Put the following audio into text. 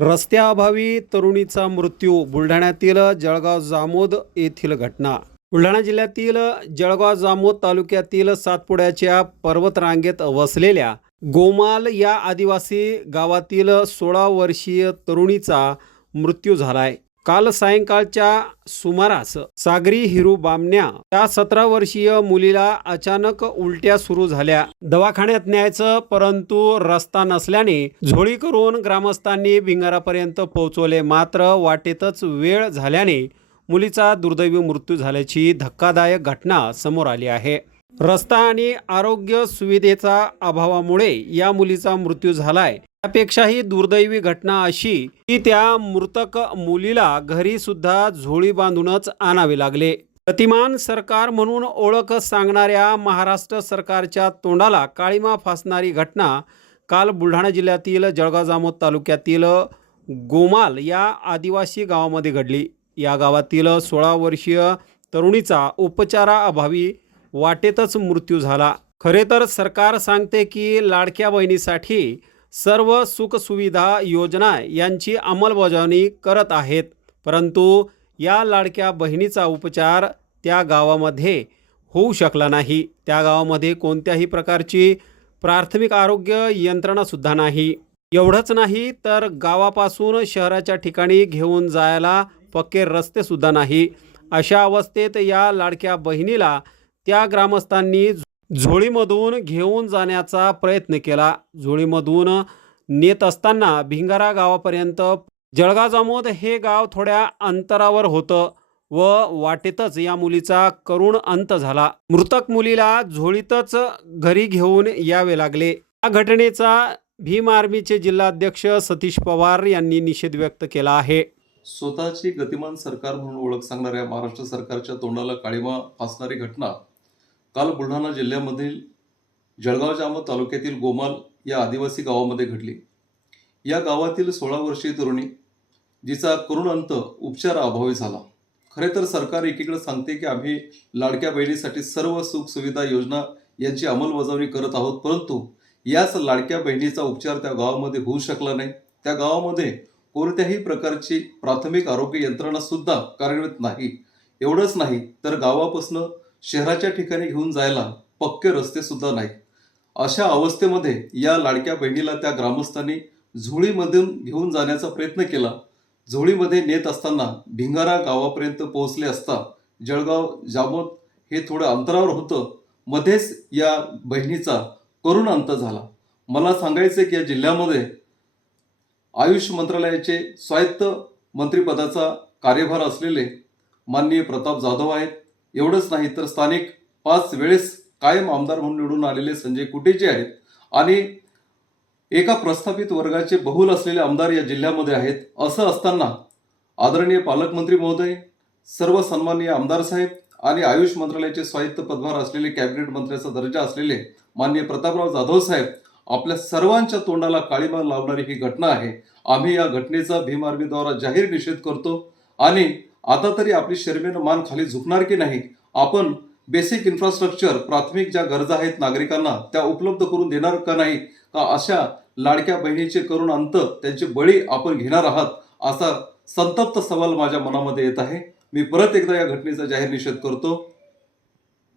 रस्त्याअभावी तरुणीचा मृत्यू बुलढाण्यातील जळगाव जामोद येथील घटना. बुलढाणा जिल्ह्यातील जळगाव जामोद तालुक्यातील सातपुड्याच्या पर्वतरांगेत वसलेल्या गोमाल या आदिवासी गावातील सोळा वर्षीय तरुणीचा मृत्यू झालाय. काल सायंकाळच्या सुमारास सागरी हिरू बामण्या त्या सतरा वर्षीय मुलीला अचानक उलट्या सुरू झाल्या. दवाखान्यात न्यायचं परंतु रस्ता नसल्याने झोळी करून ग्रामस्थांनी भिंगारापर्यंत पोहोचवले. मात्र वाटेतच वेळ झाल्याने मुलीचा दुर्दैवी मृत्यू झाल्याची धक्कादायक घटना समोर आली आहे. रस्ता आणि आरोग्य सुविधेचा अभावामुळे या मुलीचा मृत्यू झालाय. त्यापेक्षाही दुर्दैवी घटना अशी की त्या मृतक मुलीला घरी सुद्धा झोळी बांधूनच आणावे लागले. गतिमान सरकार म्हणून ओळख सांगणाऱ्या महाराष्ट्र सरकारच्या तोंडाला काळीमा फासणारी घटना काल बुलढाणा जिल्ह्यातील जळगाव जामोद तालुक्यातील गोमाल या आदिवासी गावामध्ये घडली. या गावातील सोळा वर्षीय तरुणीचा उपचाराअभावी वाटेतच मृत्यू झाला. खरे तर सरकार सांगते की लाडक्या बहिणीसाठी सर्व सुखसुविधा योजना यांची अंमलबजावणी करत आहेत. परंतु या लाडक्या बहिणीचा उपचार त्या गावामध्ये होऊ शकला नाही. त्या गावामध्ये कोणत्याही प्रकारची प्राथमिक आरोग्य यंत्रणासुद्धा नाही. एवढंच नाही तर गावापासून शहराच्या ठिकाणी घेऊन जायला पक्के रस्तेसुद्धा नाही. अशा अवस्थेत या लाडक्या बहिणीला त्या ग्रामस्थांनी झोळीमधून घेऊन जाण्याचा प्रयत्न केला. झोळीमधून नेत असताना भिंगारा गावापर्यंत जळगाव जामोद हे गाव थोड्या अंतरावर होतं व वाटेतच या मुलीचा करुण अंत झाला. मृतक मुलीला झोळीतच घरी घेऊन यावे लागले. या घटनेचा भीम आर्मीचे जिल्हाध्यक्ष सतीश पवार यांनी निषेध व्यक्त केला आहे. स्वतःची गतिमान सरकार म्हणून ओळख सांगणाऱ्या महाराष्ट्र सरकारच्या तोंडाला काळीमा फासणारी घटना काल बुलढाणा जिल्ह्यामधील जळगाव जामोद तालुक्यातील गोमाल या आदिवासी गावामध्ये घडली. या गावातील सोळा वर्षीय तरुणी जिचा करुण अंत उपचाराअभावी झाला. खरे तर सरकार एकीकडे सांगते की आम्ही लाडक्या बहिणीसाठी सर्व सुख सुविधा योजना यांची अंमलबजावणी करत आहोत परंतु याच लाडक्या बहिणीचा उपचार त्या गावामध्ये होऊ शकला नाही. त्या गावामध्ये कोणत्याही प्रकारची प्राथमिक आरोग्य यंत्रणा सुद्धा कार्यान्वित नाही. एवढंच नाही तर गावापासून शहराच्या ठिकाणी घेऊन जायला पक्के रस्ते सुद्धा नाहीत. अशा अवस्थेमध्ये या लाडक्या बहिणीला त्या ग्रामस्थांनी झोळीमधून घेऊन जाण्याचा प्रयत्न केला. झोळीमध्ये नेत असताना भिंगारा गावापर्यंत पोहोचले असता जळगाव जामोद हे थोडं अंतरावर होतं. मध्येच या बहिणीचा करुण अंत झाला. मला सांगायचं की या जिल्ह्यामध्ये आयुष मंत्रालयाचे स्वायत्त मंत्रिपदाचा कार्यभार असलेले माननीय प्रताप जाधव आहेत. एवढंच नाही तर स्थानिक पाच वेळेस कायम आमदार म्हणून निवडून आलेले संजय कुटेचे आहेत आणि एका प्रस्थापित वर्गाचे बहुल असलेले आमदार या जिल्ह्यामध्ये आहेत. असं असताना आदरणीय पालकमंत्री महोदय सर्व सन्माननीय आमदार साहेब आणि आयुष मंत्रालयाचे स्वायत्त पदभार असलेले कॅबिनेट मंत्र्याचा दर्जा असलेले माननीय प्रतापराव जाधव साहेब आपल्या सर्वांच्या तोंडाला काळीमा लावणारी ही घटना आहे. आम्ही या घटनेचा भीम आर्मीद्वारा जाहीर निषेध करतो आणि आता तरी आपली शर्मेनं मान खाली झुकणार की नाही? आपण बेसिक इन्फ्रास्ट्रक्चर प्राथमिक ज्या गरजा आहेत नागरिकांना त्या उपलब्ध करून देणार का नाही? का अशा लाडक्या बहिणीचे करून अंत त्यांचे बळी आपण घेणार आहात? असा संतप्त सवाल माझ्या मनामध्ये येत आहे. मी परत एकदा या घटनेचा जाहीर निषेध करतो.